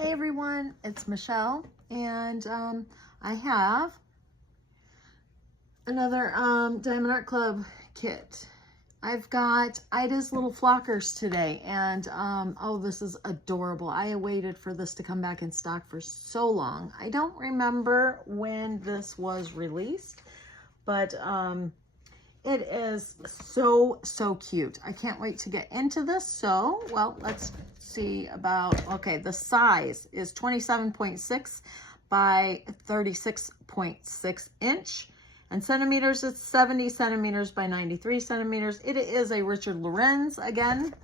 Hey everyone, it's Michelle, and I have another Diamond Art Club kit. I've got Ida's Little Flockers today, and oh, this is adorable. I waited for this to come back in stock for so long. I don't remember when this was released, but it is so cute. I can't wait to get into this. So, well, let's see about, okay, the size is 27.6 by 36.6 inch. And centimeters, it's 70 centimeters by 93 centimeters. It is a Richard Lorenz again.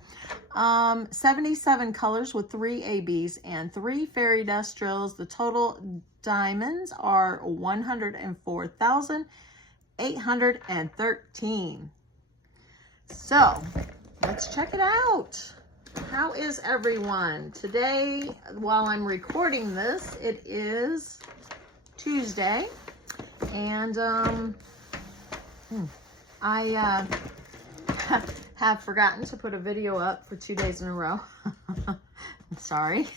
77 colors with 3 ABs and 3 fairy dust drills. The total diamonds are 104,813. So let's check it out. How is everyone? Today, while I'm recording this, it is Tuesday, and I have forgotten to put a video up for 2 days in a row. Sorry.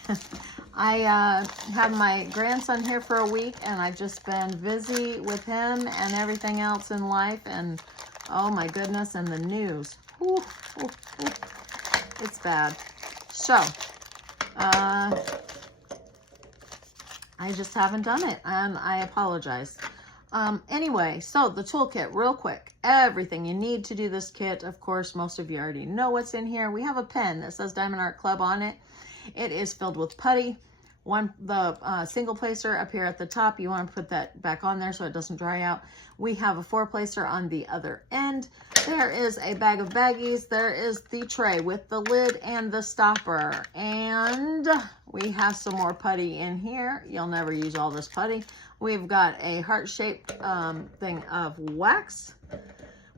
I have my grandson here for a week, and I've just been busy with him and everything else in life, and oh my goodness, and the news. Ooh, ooh, ooh. It's bad. So, I just haven't done it, and I apologize. Anyway, so the toolkit, real quick. Everything you need to do this kit. Of course, most of you already know what's in here. We have a pen that says Diamond Art Club on it. It is filled with putty. The single placer up here at the top, you want to put that back on there so it doesn't dry out. We have a 4 placer on the other end. There is a bag of baggies. There is the tray with the lid and the stopper. And we have some more putty in here. You'll never use all this putty. We've got a heart-shaped thing of wax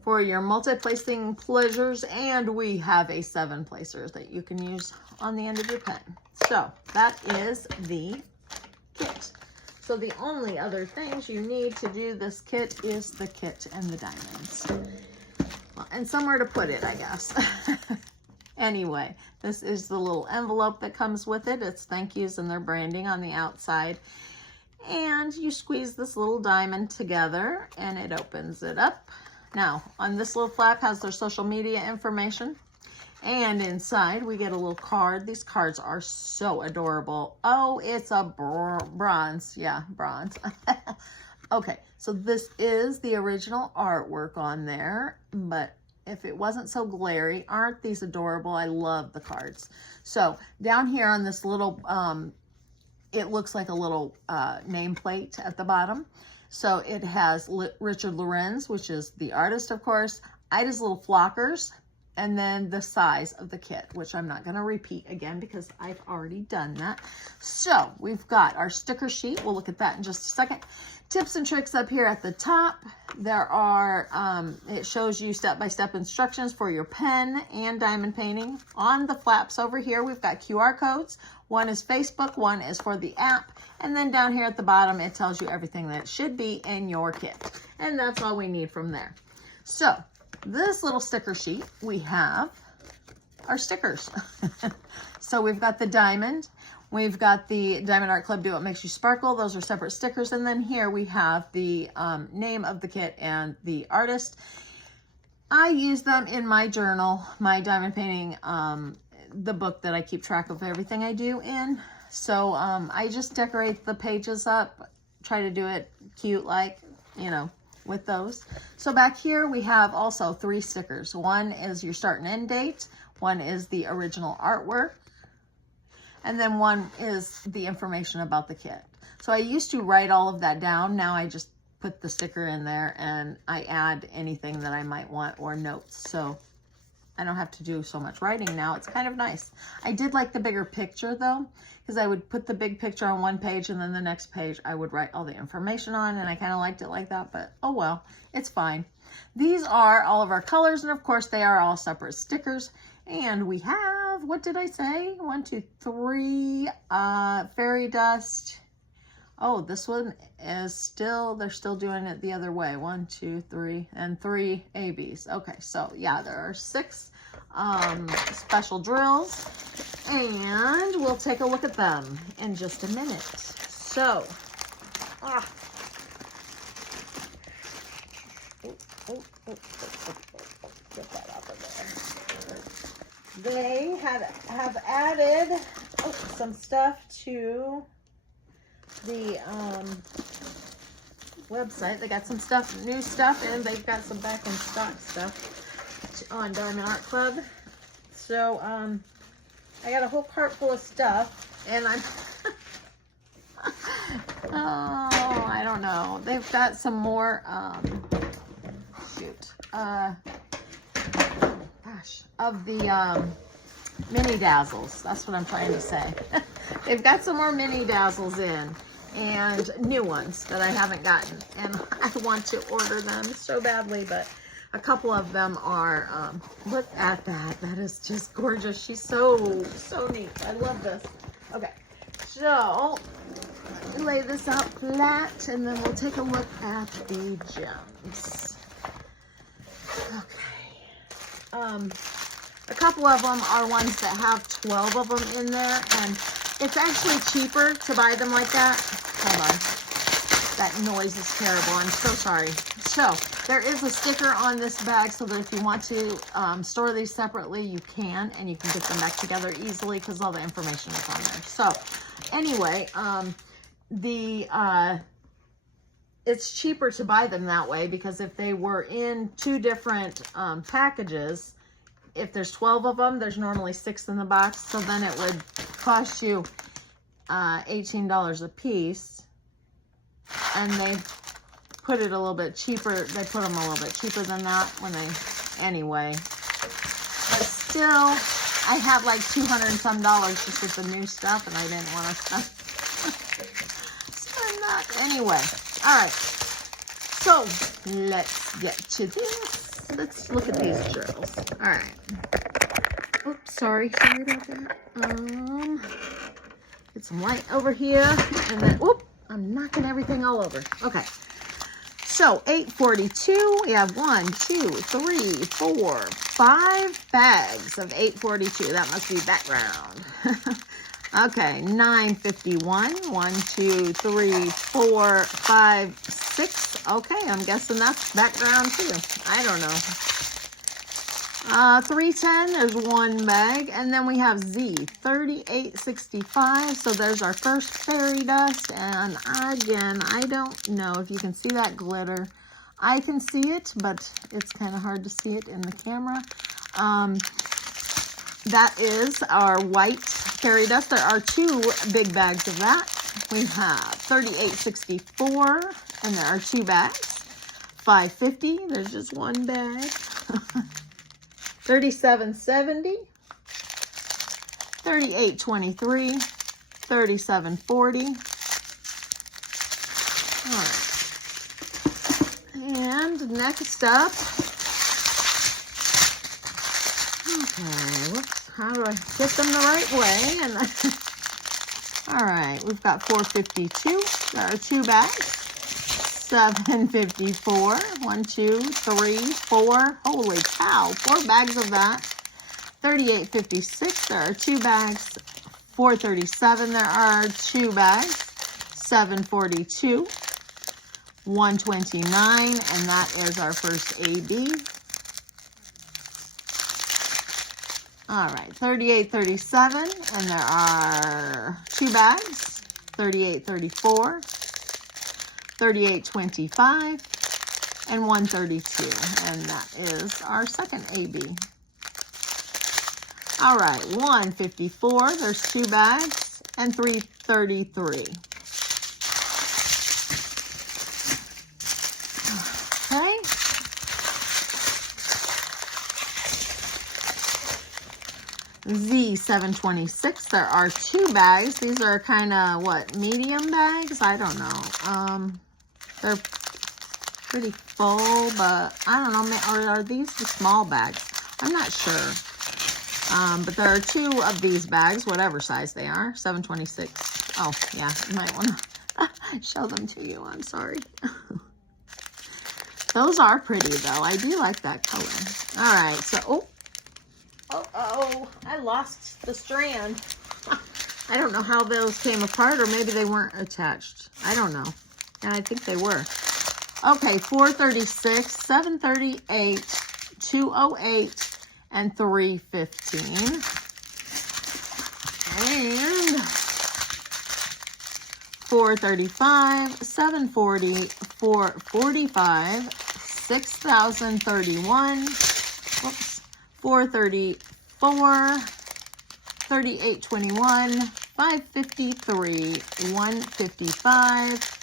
for your multi-placing pleasures, and we have a 7 placer that you can use on the end of your pen. So that is the kit. So the only other things you need to do this kit is the kit and the diamonds. Well, and somewhere to put it, I guess. Anyway, this is the little envelope that comes with it. It's thank yous and their branding on the outside. And you squeeze this little diamond together and it opens it up. Now, on this little flap has their social media information. And inside we get a little card. These cards are so adorable. Oh, it's a bronze. Yeah, bronze. Okay, so this is the original artwork on there. But if it wasn't so glary, aren't these adorable? I love the cards. So down here on this little, it looks like a little nameplate at the bottom. So it has Richard Lorenz, which is the artist, of course, Ida's Little Flockers, and then the size of the kit, which I'm not going to repeat again because I've already done that. So we've got our sticker sheet. We'll look at that in just a second. Tips and tricks up here at the top. There are, it shows you step-by-step instructions for your pen and diamond painting. On the flaps over here, we've got QR codes. One is Facebook, one is for the app. And then down here at the bottom, it tells you everything that should be in your kit. And that's all we need from there. So this little sticker sheet, we have our stickers. So we've got the diamond. We've got the Diamond Art Club Do What Makes You Sparkle. Those are separate stickers. And then here we have the name of the kit and the artist. I use them in my journal, my diamond painting, the book that I keep track of everything I do in. So I just decorate the pages up, try to do it cute, like, you know, with those. So back here we have also 3 stickers. One is your start and end date. One is the original artwork. And then one is the information about the kit. So I used to write all of that down. Now I just put the sticker in there and I add anything that I might want or notes. So I don't have to do so much writing now. It's kind of nice. I did like the bigger picture though, because I would put the big picture on one page and then the next page I would write all the information on, and I kind of liked it like that, but oh well, it's fine. These are all of our colors, and of course they are all separate stickers. And we have, what did I say? 1, 2, 3 fairy dust. Oh, this one is still, they're still doing it the other way. 1, 2, 3, and 3 ABs. Okay, so yeah, there are 6 special drills, and we'll take a look at them in just a minute. So, get that out of there. They have added some stuff to the website. They got some stuff, new stuff, and they've got some back in stock stuff on Diamond Art Club. So I got a whole cart full of stuff, and I'm oh, I don't know. They've got some more of the mini dazzles. That's what I'm trying to say. They've got some more mini dazzles in, and new ones that I haven't gotten, and I want to order them so badly, but a couple of them are, look at that. That is just gorgeous. She's so neat. I love this. Okay, so lay this out flat, and then we'll take a look at the gems. Okay. A couple of them are ones that have 12 of them in there, and it's actually cheaper to buy them like that. Hold on. That noise is terrible. I'm so sorry. So, there is a sticker on this bag so that if you want to store these separately, you can, and you can get them back together easily because all the information is on there. So, anyway, it's cheaper to buy them that way, because if they were in two different packages, if there's 12 of them, there's normally 6 in the box, so then it would cost you $18 a piece, and they put it a little bit cheaper. They put them a little bit cheaper than that when they, anyway. But still, I have like $200 and some just with the new stuff, and I didn't want to spend that. Anyway, all right. So let's get to this. Let's look at these drills. All right. Oops, sorry about that. Get some light over here, and then, whoop, I'm knocking everything all over. Okay. So 842, we have 1, 2, 3, 4, 5 bags of 842. That must be background. Okay, 951, 1, 2, 3, 4, 5, 6. Okay, I'm guessing that's background too. I don't know. 310 is one bag, and then we have Z 3865. So there's our first fairy dust, and again, I don't know if you can see that glitter. I can see it, but it's kind of hard to see it in the camera. That is our white fairy dust. There are 2 big bags of that. We have 3864, and there are 2 bags. 550, there's just one bag. 3770, 3823, 3740. All right. And next up, okay, whoops, how do I get them the right way? And all right, we've got 452. There are 2 bags. 754. 1, 2, 3, 4. Holy cow, 4 bags of that. 3856. There are 2 bags. 437. There are 2 bags. 742. 129, and that is our first AB. All right, 3837, and there are 2 bags. 3834. 3825, and 132, and that is our second AB. All right, 154, there's 2 bags, and 333. Okay. Z726, there are 2 bags. These are kind of, what, medium bags? I don't know. They're pretty full, but I don't know, or are these the small bags? I'm not sure. But there are 2 of these bags, whatever size they are. 726. Oh, yeah, you might want to show them to you. I'm sorry. Those are pretty, though. I do like that color. All right, so, Oh, I lost the strand. I don't know how those came apart, or maybe they weren't attached. I don't know. And I think they were. Okay, 436, 738, 208, and 315. And 435, 740, 445, 6,031, whoops, 434, 3821, 553, 155,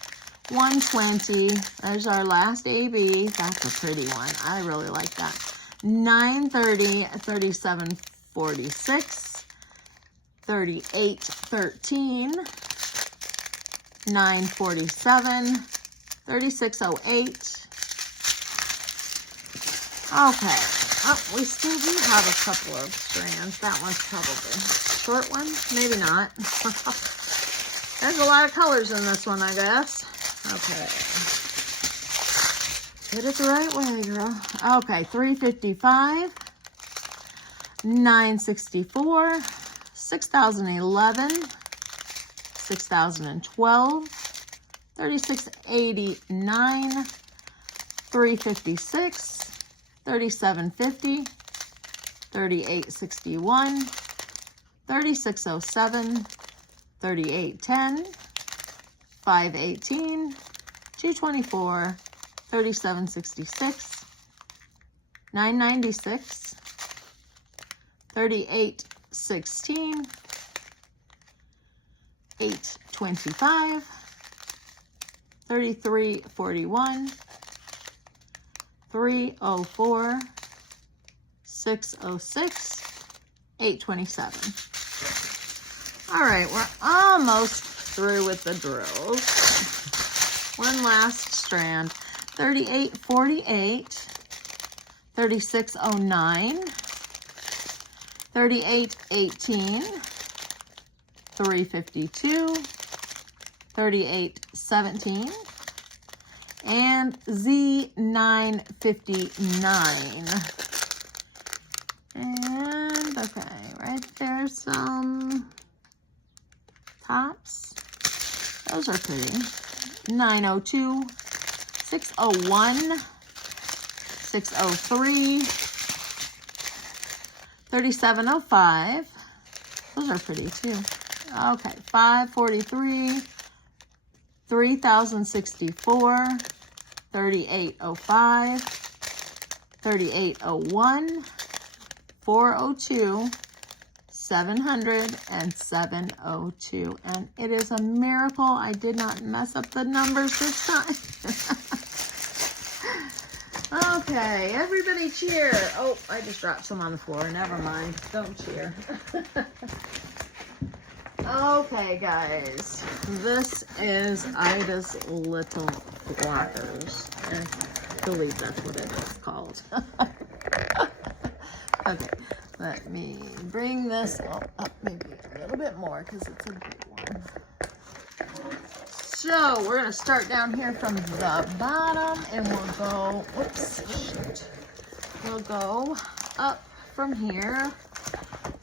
120. There's our last AB. That's a pretty one. I really like that. 930, 3746, 3813, 947, 3608. Okay. Oh, we still do have a couple of strands. That one's probably a short one. Maybe not. There's a lot of colors in this one, I guess. Okay. Did it the right way, girl. Okay, 355, 964, 6,011, 6,012, 3689, 356, 3750, 3861, 3607, 3810, 518, 224, 3766, 996, 3816, 825, 3341, 304, 606, 827. All right, we're almost through with the drills. One last strand. 3848, 3609, 3818, 352, 3817, and Z959. And okay, right there's some tops. Those are pretty. 902, 601, 603, 3705. Those are pretty too. Okay, 543, 3064, 3805, 3801, 402, 700, and 702. And it is a miracle I did not mess up the numbers this time. Okay, everybody cheer. Oh, I just dropped some on the floor. Never mind. Don't cheer. Okay, guys. This is Ida's Little Blockers. I believe that's what it is called. Okay, let me bring this up maybe a little bit more because it's a big one. So we're going to start down here from the bottom and we'll go, whoops, shoot. We'll go up from here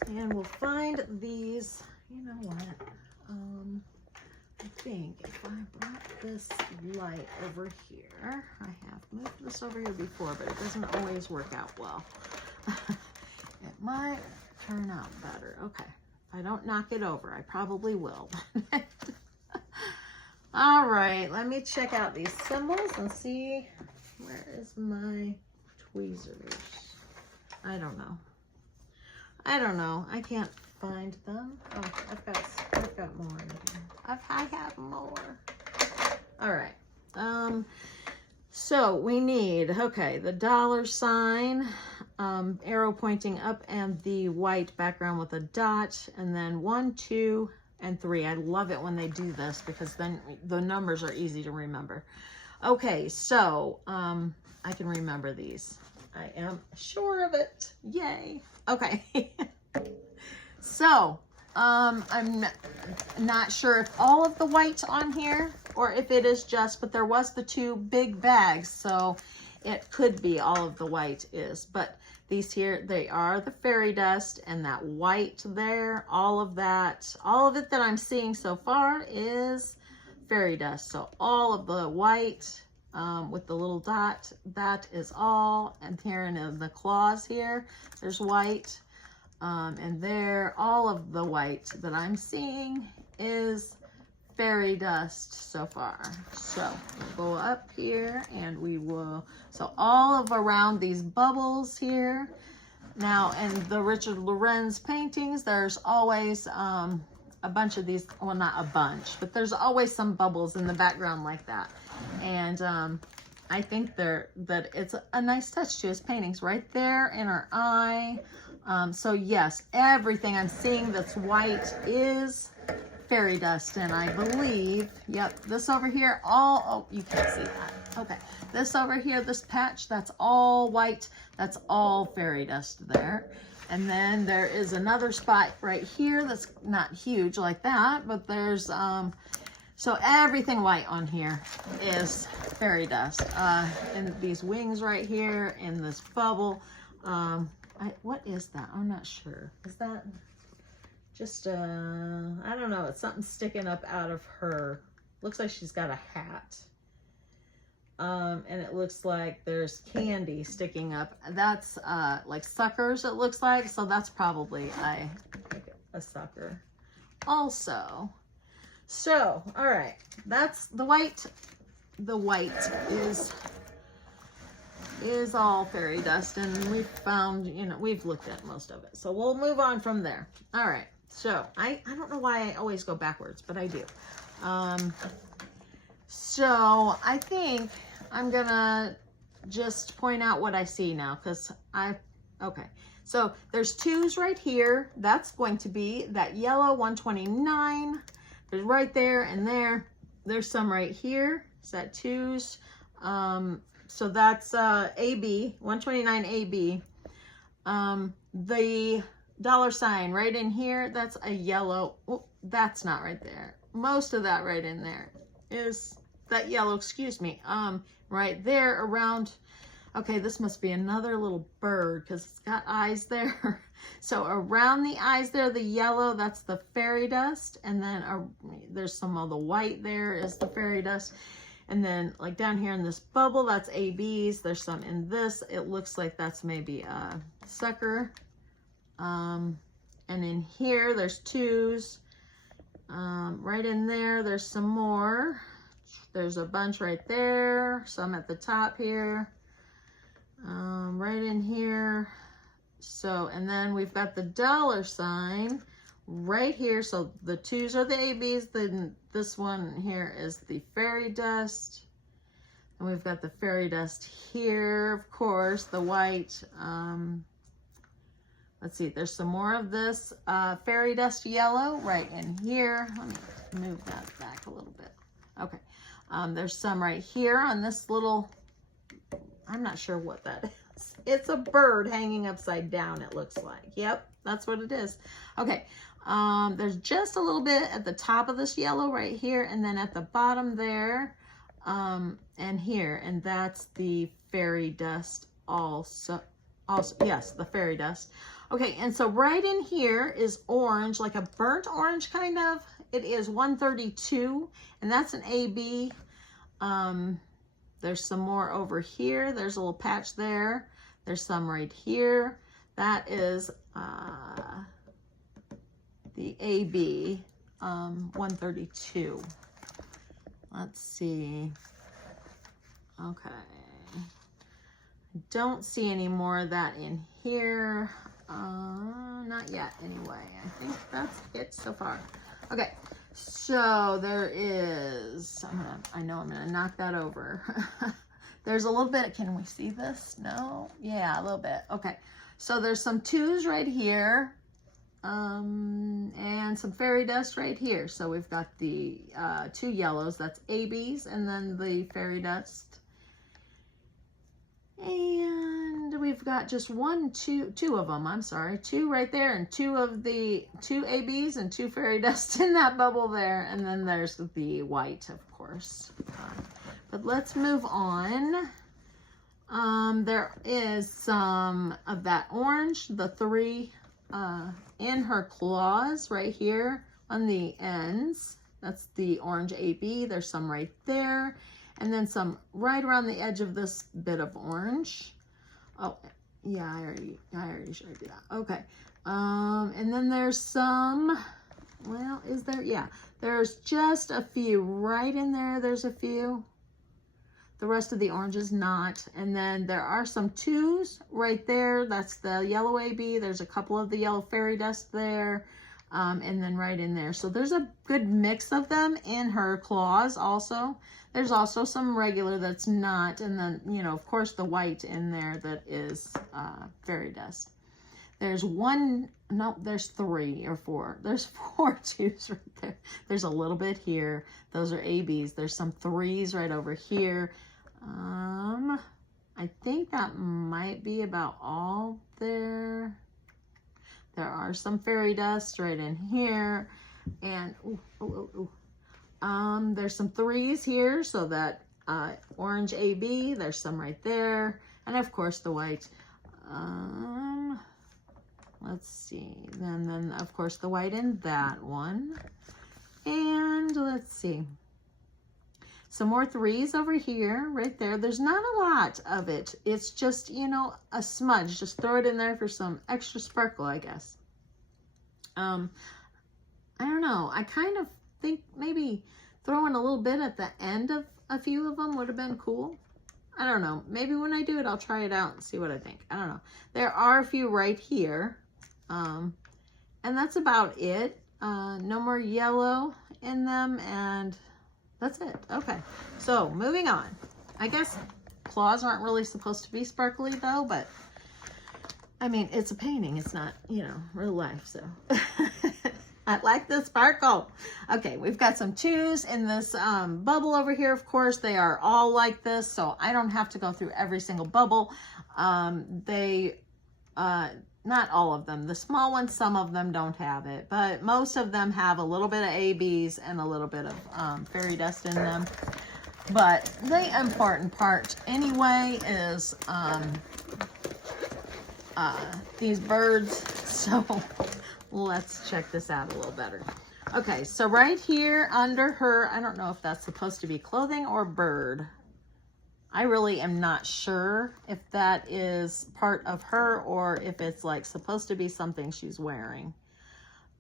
and we'll find these, you know what, I think if I brought this light over here, I have moved this over here before, but it doesn't always work out well. It might turn out better. Okay, if I don't knock it over, I probably will. All right, let me check out these symbols and see, where is my tweezers? I don't know. I can't find them. Oh, I've got more in here. I have more. All right. So we need, okay, the $sign, arrow pointing up, and the white background with a dot, and then 1, 2, and 3. I love it when they do this because then the numbers are easy to remember. Okay, so I can remember these. I am sure of it. Yay. Okay. So I'm not sure if all of the white's on here or if it is just, but there was the 2 big bags, so it could be all of the white is. But These here, they are the fairy dust, and that white there, all of it that I'm seeing so far is fairy dust. So all of the white with the little dot, that is all. And here in the claws here, there's white. And there, all of the white that I'm seeing is fairy dust so far. So we'll go up here and we will, so all of around these bubbles here. Now, in the Richard Lorenz paintings, there's always a bunch of these, well, not a bunch, but there's always some bubbles in the background like that. And I think that it's a nice touch to his paintings right there in our eye. So yes, everything I'm seeing that's white is fairy dust, and I believe, yep, this over here, oh, you can't see that. Okay, this over here, this patch, that's all white. That's all fairy dust there. And then there is another spot right here that's not huge like that, but there's, so everything white on here is fairy dust. And these wings right here, in this bubble, what is that? I'm not sure. Is that just, I don't know. It's something sticking up out of her. Looks like she's got a hat. And it looks like there's candy sticking up. That's like suckers, it looks like. So that's probably a sucker also. So, all right. That's the white. The white is all fairy dust, and we've found, you know, we've looked at most of it. So we'll move on from there. All right. So I don't know why I always go backwards, but I do. So I think I'm gonna just point out what I see now, because okay. So there's twos right here. That's going to be that yellow 129. There's right there and there. There's some right here. Is that twos? So that's AB, 129 AB. The $sign right in here, that's a yellow. Oh, that's not right there. Most of that right in there is that yellow, excuse me. Right there around, okay, this must be another little bird because it's got eyes there. So around the eyes there, the yellow, that's the fairy dust. And then there's some of the white there is the fairy dust. And then like down here in this bubble, that's ABs. There's some in this. It looks like that's maybe a sucker. And in here, there's twos. Right in there, there's some more. There's a bunch right there. Some at the top here. Right in here. So, and then we've got the $sign right here. So the twos are the ABs. Then this one here is the fairy dust. And we've got the fairy dust here, of course, the white. Let's see, there's some more of this fairy dust yellow right in here. Let me move that back a little bit. Okay, there's some right here on this little, I'm not sure what that is. It's a bird hanging upside down, it looks like. Yep, that's what it is. Okay, there's just a little bit at the top of this yellow right here, and then at the bottom there, and here, and that's the fairy dust also, yes, the fairy dust. Okay, and so right in here is orange, like a burnt orange kind of. It is 132, and that's an AB. There's some more over here. There's a little patch there. There's some right here. That is the AB 132. Let's see. Okay. Don't see any more of that in here. Not yet anyway. I think that's it so far. Okay, so there is, I know I'm gonna knock that over. There's a little bit, can we see this? No? Yeah, a little bit. Okay, so there's some twos right here, and some fairy dust right here. So we've got the two yellows, that's ABs, and then the fairy dust. And we've got just two of them, I'm sorry, two right there, and two ABs and two fairy dust in that bubble there. And then there's the white, of course. But let's move on. There is some of that orange, the 3 in her claws right here on the ends. That's the orange AB. There's some right there. And then some right around the edge of this bit of orange. Oh, yeah, I already showed you that. Okay. And then there's some, well, is there? Yeah, there's just a few right in there. There's a few. The rest of the orange is not. And then there are some 2s right there. That's the yellow AB. There's a couple of the yellow fairy dust there. And then right in there. So there's a good mix of them in her claws also. There's also some regular that's not. And then, you know, of course, the white in there that is fairy dust. There's 1, no, there's 3 or 4. There's 4 2s right there. There's a little bit here. Those are ABs. There's some 3s right over here. I think that might be about all there. There are some fairy dust right in here. And, there's some 3s here. So that orange AB, there's some right there. And of course the white. Let's see. Then of course the white in that one. And let's see. Some more 3s over here, right there. There's not a lot of it. It's just, you know, a smudge. Just throw it in there for some extra sparkle, I guess. I don't know. I kind of think maybe throwing a little bit at the end of a few of them would have been cool. I don't know. Maybe when I do it, I'll try it out and see what I think. I don't know. There are a few right here. And that's about it. No more yellow in them, and that's it. Okay, so moving on. I guess claws aren't really supposed to be sparkly though, but I mean, it's a painting. It's not, you know, real life, so. I like the sparkle. Okay, we've got some 2s in this bubble over here. Of course, they are all like this, so I don't have to go through every single bubble. Not all of them. The small ones, some of them don't have it, but most of them have a little bit of ABs and a little bit of fairy dust in them. But the important part anyway is these birds. So let's check this out a little better. Okay, so right here under her, I don't know if that's supposed to be clothing or bird. I really am not sure if that is part of her or if it's like supposed to be something she's wearing.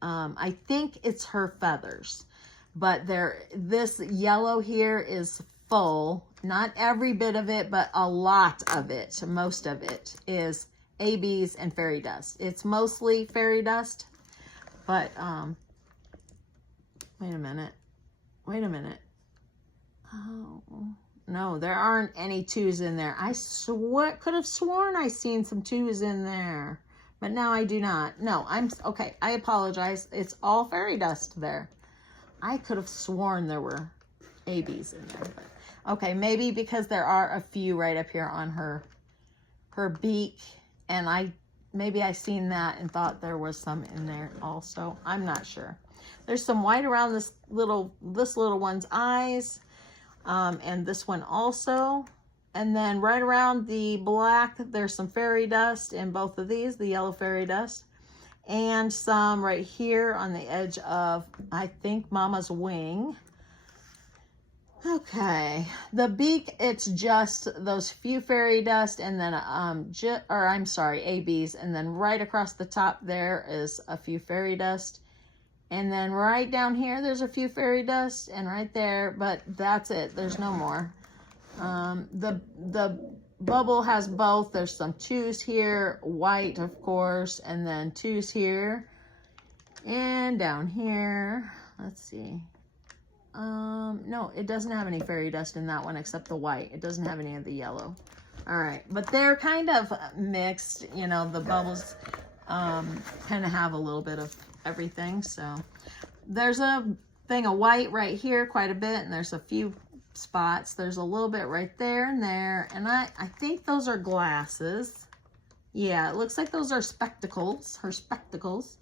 I think it's her feathers, but this yellow here is full. Not every bit of it, but a lot of it, most of it is ABs and fairy dust. It's mostly fairy dust, but wait a minute. Oh. No, there aren't any 2s in there. I could have sworn I seen some 2s in there, but now I do not. No, okay. I apologize. It's all fairy dust there. I could have sworn there were ABs in there. But, okay, maybe because there are a few right up here on her beak, and maybe I seen that and thought there was some in there also. I'm not sure. There's some white around this little one's eyes. And this one also. And then right around the black, there's some fairy dust in both of these, the yellow fairy dust. And some right here on the edge of, I think, Mama's wing. Okay, the beak, it's just those few fairy dust and then, ABs. And then right across the top there is a few fairy dust. And then right down here, there's a few fairy dust, and right there, but that's it. There's no more. The bubble has both. There's some 2s here, white, of course, and then 2s here. And down here, let's see. No, it doesn't have any fairy dust in that one except the white. It doesn't have any of the yellow. All right, but they're kind of mixed. You know, the bubbles kind of have a little bit of everything. So there's a thing of white right here quite a bit, and there's a few spots. There's a little bit right there and there, and I think those are glasses. Yeah, it looks like those are spectacles, her spectacles.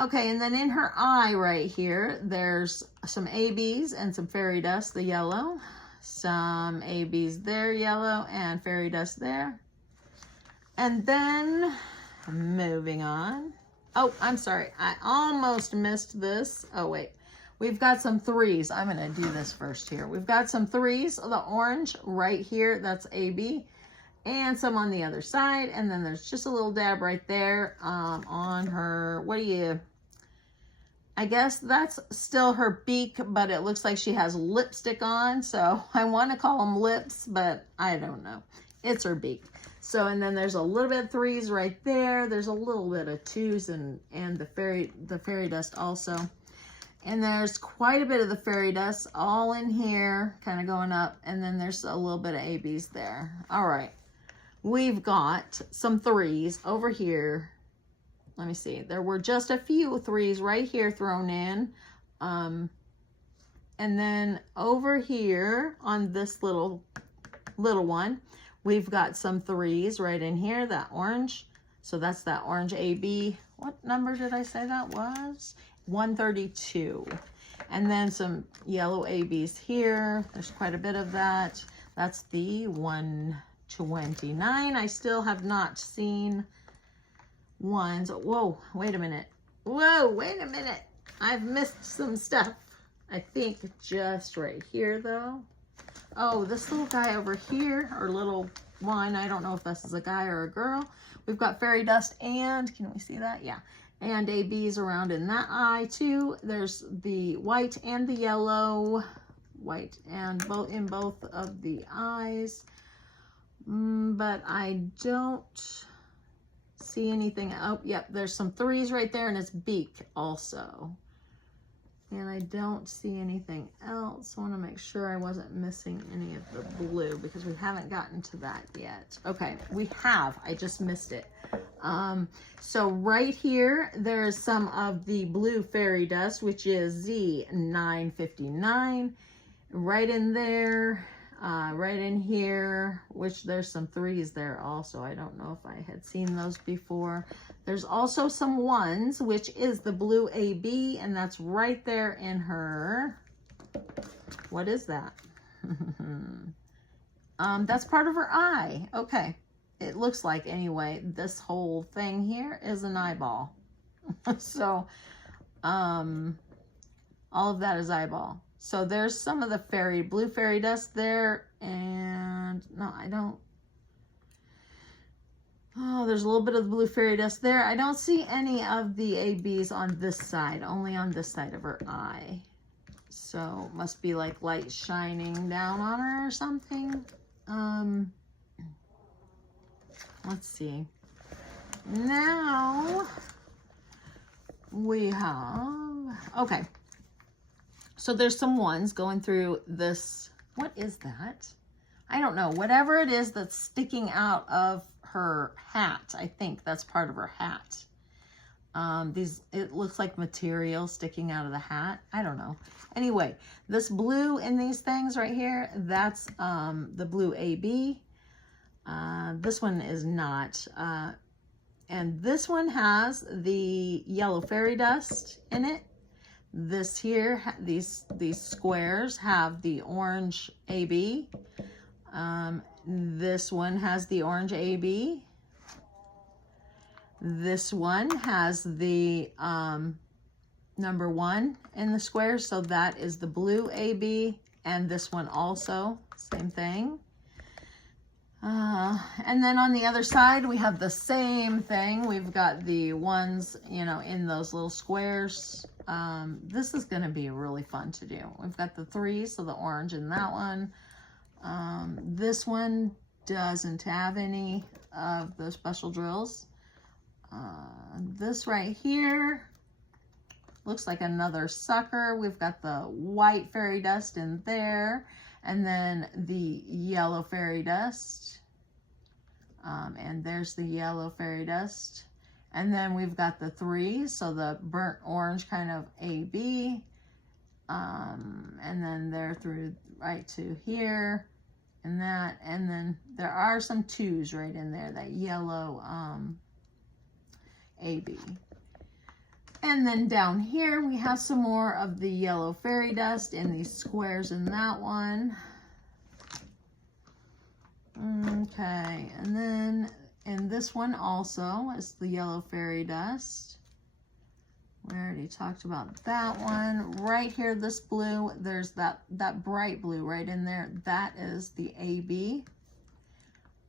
Okay, and then in her eye right here, there's some ABs and some fairy dust, the yellow. some ABs there, yellow, and fairy dust there. And then moving on. Oh, I'm sorry. I almost missed this. Oh, wait. We've got some threes. I'm going to do this first here. We've got some threes. The orange right here, that's AB. And some on the other side. And then there's just a little dab right there on her, I guess that's still her beak, but it looks like she has lipstick on. So I want to call them lips, but I don't know. It's her beak. So, and then there's a little bit of threes right there. There's a little bit of twos and the fairy dust also. And there's quite a bit of the fairy dust all in here, kind of going up. And then there's a little bit of ABs there. All right. We've got some threes over here. Let me see. There were just a few threes right here thrown in. And then over here on this little one, we've got some threes right in here, that orange. So that's that orange AB. What number did I say that was? 132. And then some yellow ABs here. There's quite a bit of that. That's the 129. I still have not seen ones. Whoa, wait a minute. Whoa, wait a minute. I've missed some stuff. I think just right here though. Oh, this little guy over here, or little one, I don't know if this is a guy or a girl. We've got fairy dust and, can we see that? Yeah. And ABs around in that eye too. There's the white and the yellow. White and in both of the eyes. But I don't see anything. Oh, yep, there's some threes right there in its beak also. And I don't see anything else. I want to make sure I wasn't missing any of the blue because we haven't gotten to that yet. Okay, we have. I just missed it. So right here, there's some of the blue fairy dust, which is Z959. Right in there, right in here, which there's some threes there also. I don't know if I had seen those before. There's also some ones, which is the blue AB, and that's right there in her. What is that? That's part of her eye. Okay. It looks like, anyway, this whole thing here is an eyeball. So, all of that is eyeball. So there's some of the blue fairy dust there, and no, I don't. Oh, there's a little bit of the blue fairy dust there. I don't see any of the ABs on this side, only on this side of her eye. So must be like light shining down on her or something. Let's see. Now we have, okay. So there's some ones going through this. What is that? I don't know. Whatever it is that's sticking out of her hat. I think that's part of her hat. It looks like material sticking out of the hat. I don't know. Anyway, this blue in these things right here, that's the blue AB. This one is not. And this one has the yellow fairy dust in it. This here, these squares have the orange AB. This one has the orange AB. This one has the number 1 in the square, so that is the blue AB. And this one also, same thing. And then on the other side, we have the same thing. We've got the ones, you know, in those little squares. This is going to be really fun to do. We've got the 3, so the orange in that one. This one doesn't have any of the special drills. This right here looks like another sucker. We've got the white fairy dust in there, and then the yellow fairy dust. And there's the yellow fairy dust. And then we've got the 3, so the burnt orange kind of AB. And then they're through right to here and that. And then there are some 2s right in there, that yellow AB. And then down here we have some more of the yellow fairy dust in these squares in that one. Okay, and then in this one also is the yellow fairy dust. We already talked about that one. Right here, this blue, there's that bright blue right in there. That is the AB.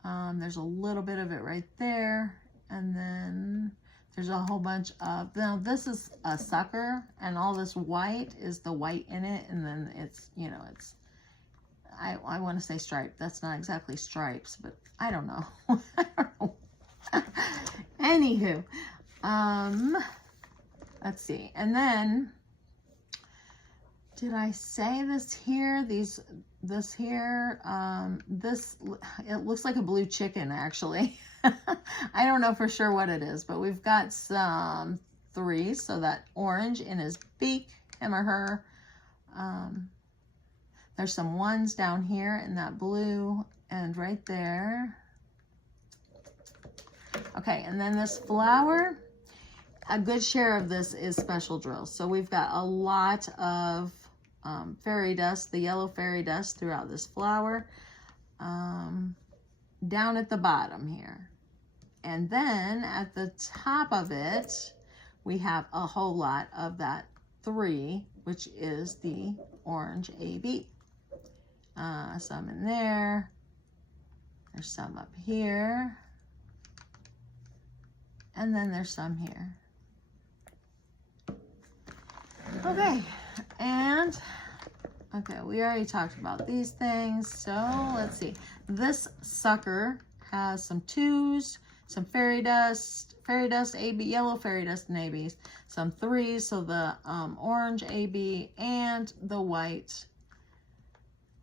There's a little bit of it right there. And then there's a whole bunch of, now this is a sucker, and all this white is the white in it. And then it's, you know, it's, I want to say striped. That's not exactly stripes, but I don't know. I don't know. Anywho, let's see. And then, did I say this here? This here, it looks like a blue chicken, actually. I don't know for sure what it is, but we've got some 3s. So that orange in his beak, him or her. There's some 1s down here in that blue and right there. Okay, and then this flower, a good share of this is special drills. So we've got a lot of fairy dust, the yellow fairy dust throughout this flower, down at the bottom here. And then at the top of it, we have a whole lot of that 3, which is the orange AB. Some in there. There's some up here. And then there's some here. Okay, and okay, we already talked about these things. So let's see. This sucker has some 2s, some fairy dust AB, yellow fairy dust and ABs, some 3s, so the orange AB and the white.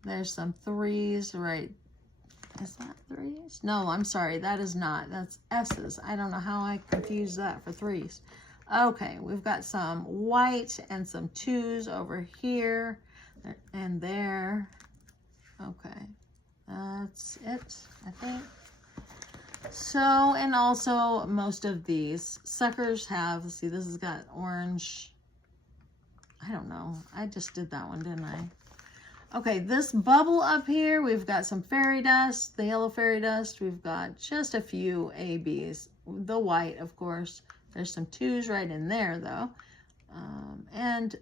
There's some 3s right. Is that 3s? No, I'm sorry, that is not. That's S's. I don't know how I confused that for 3s. Okay, we've got some white and some 2s over here and there. Okay, that's it, I think. So, and also most of these suckers have, let's see, this has got orange. I don't know. I just did that one, didn't I? Okay, this bubble up here, we've got some fairy dust, the yellow fairy dust. We've got just a few ABs, the white, of course. There's some 2s right in there, though. And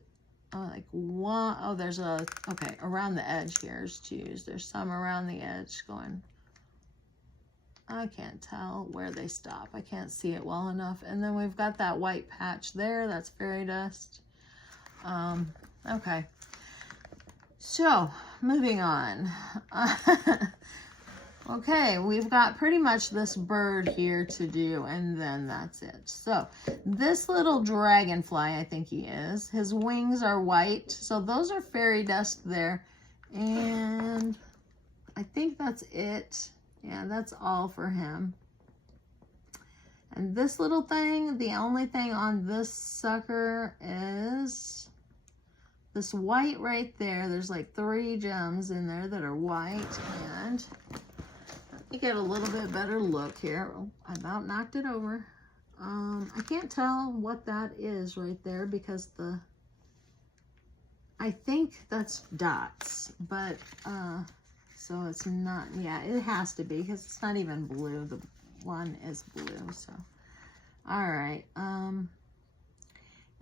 like one, oh, there's a, okay, around the edge here is 2s. There's some around the edge going, I can't tell where they stop. I can't see it well enough. And then we've got that white patch there. That's fairy dust. Okay. So, moving on. Okay, we've got pretty much this bird here to do, and then that's it. So, this little dragonfly, I think he is, his wings are white, so those are fairy dust there. And I think that's it. Yeah, that's all for him. And this little thing, the only thing on this sucker is this white right there. There's like 3 gems in there that are white. And let me get a little bit better look here. Oh, I about knocked it over. I can't tell what that is right there because I think that's dots, but so it's not, yeah, it has to be because it's not even blue. The one is blue, so. All right,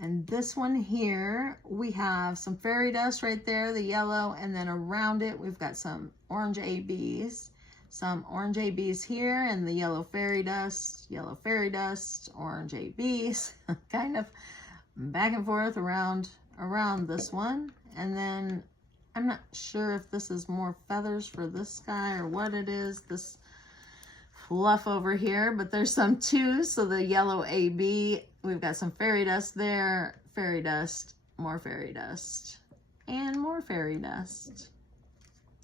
and this one here, we have some fairy dust right there, the yellow, and then around it, we've got some orange ABs, some orange ABs here, and the yellow fairy dust, orange ABs, kind of back and forth around this one. And then I'm not sure if this is more feathers for this guy or what it is, this fluff over here, but there's some 2s, so the yellow AB, we've got some fairy dust there, fairy dust, more fairy dust, and more fairy dust.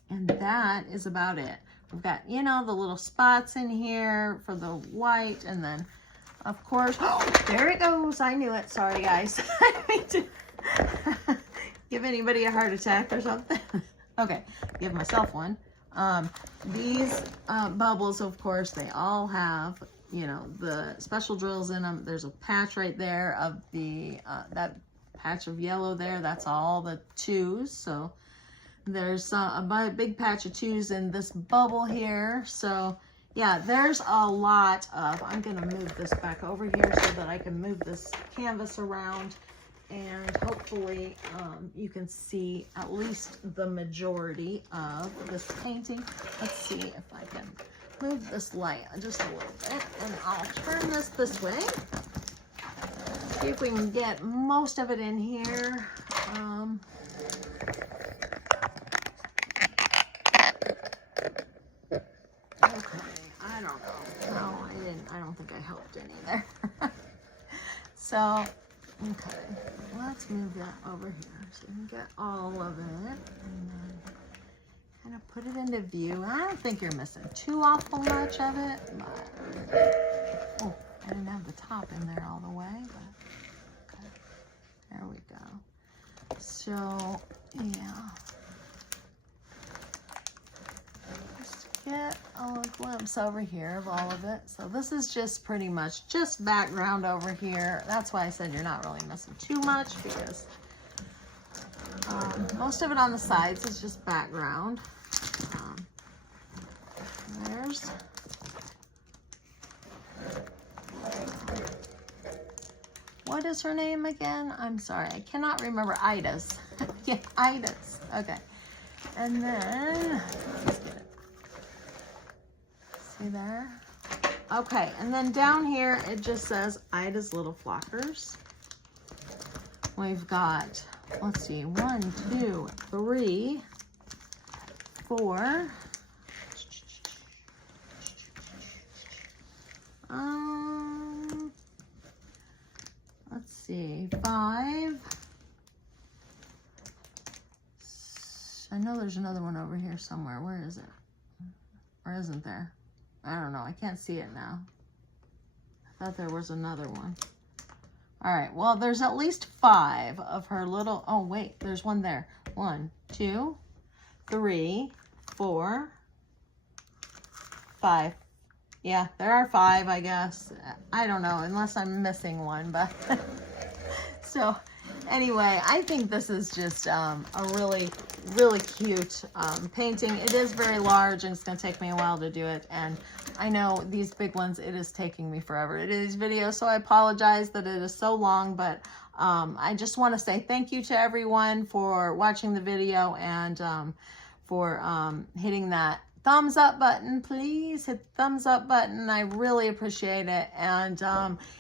And that is about it. We've got, you know, the little spots in here for the white, and then, of course, oh, there it goes. I knew it. Sorry, guys. I didn't mean to give anybody a heart attack or something. Okay, give myself one. These bubbles, of course, they all have, you know, the special drills in them. There's a patch right there of the, that patch of yellow there. That's all the 2s. So There's a big patch of 2s in this bubble here. So yeah, there's a lot of, I'm gonna move this back over here so that I can move this canvas around, and hopefully you can see at least the majority of this painting. Let's see if I can move this light just a little bit, and I'll turn this way. See if we can get most of it in here. Okay, I don't know. No, I don't think I helped any there. So, okay, let's move that over here so you can get all of it, and then kind of put it into view. I don't think you're missing too awful much of it, but, oh, I didn't have the top in there all the way, but, okay, there we go. So, yeah. Get a glimpse over here of all of it. So this is just pretty much just background over here. That's why I said you're not really missing too much, because most of it on the sides is just background. There's what is her name again? I'm sorry, I cannot remember. Ida's. Yeah, Ida's. Okay. And then let's get it. See there? Okay, and then down here it just says Ida's Little Flockers. We've got, let's see, 1, 2, 3, 4. Let's see, 5. I know there's another one over here somewhere. Where is it? Or isn't there? I don't know. I can't see it now. I thought there was another one. All right. Well, there's at least 5 of her little... Oh, wait. There's one there. 1, 2, 3, 4, 5. Yeah, there are 5, I guess. I don't know, unless I'm missing one. But so anyway, I think this is just a really, really cute painting. It is very large, and it's going to take me a while to do it. And I know these big ones, it is taking me forever to do these videos, so I apologize that it is so long. But I just want to say thank you to everyone for watching the video, and for hitting that thumbs up button. Please hit the thumbs up button. I really appreciate it. And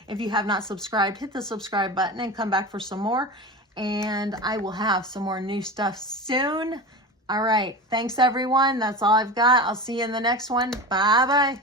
if you have not subscribed, hit the subscribe button and come back for some more. And I will have some more new stuff soon. All right. Thanks, everyone. That's all I've got. I'll see you in the next one. Bye-bye.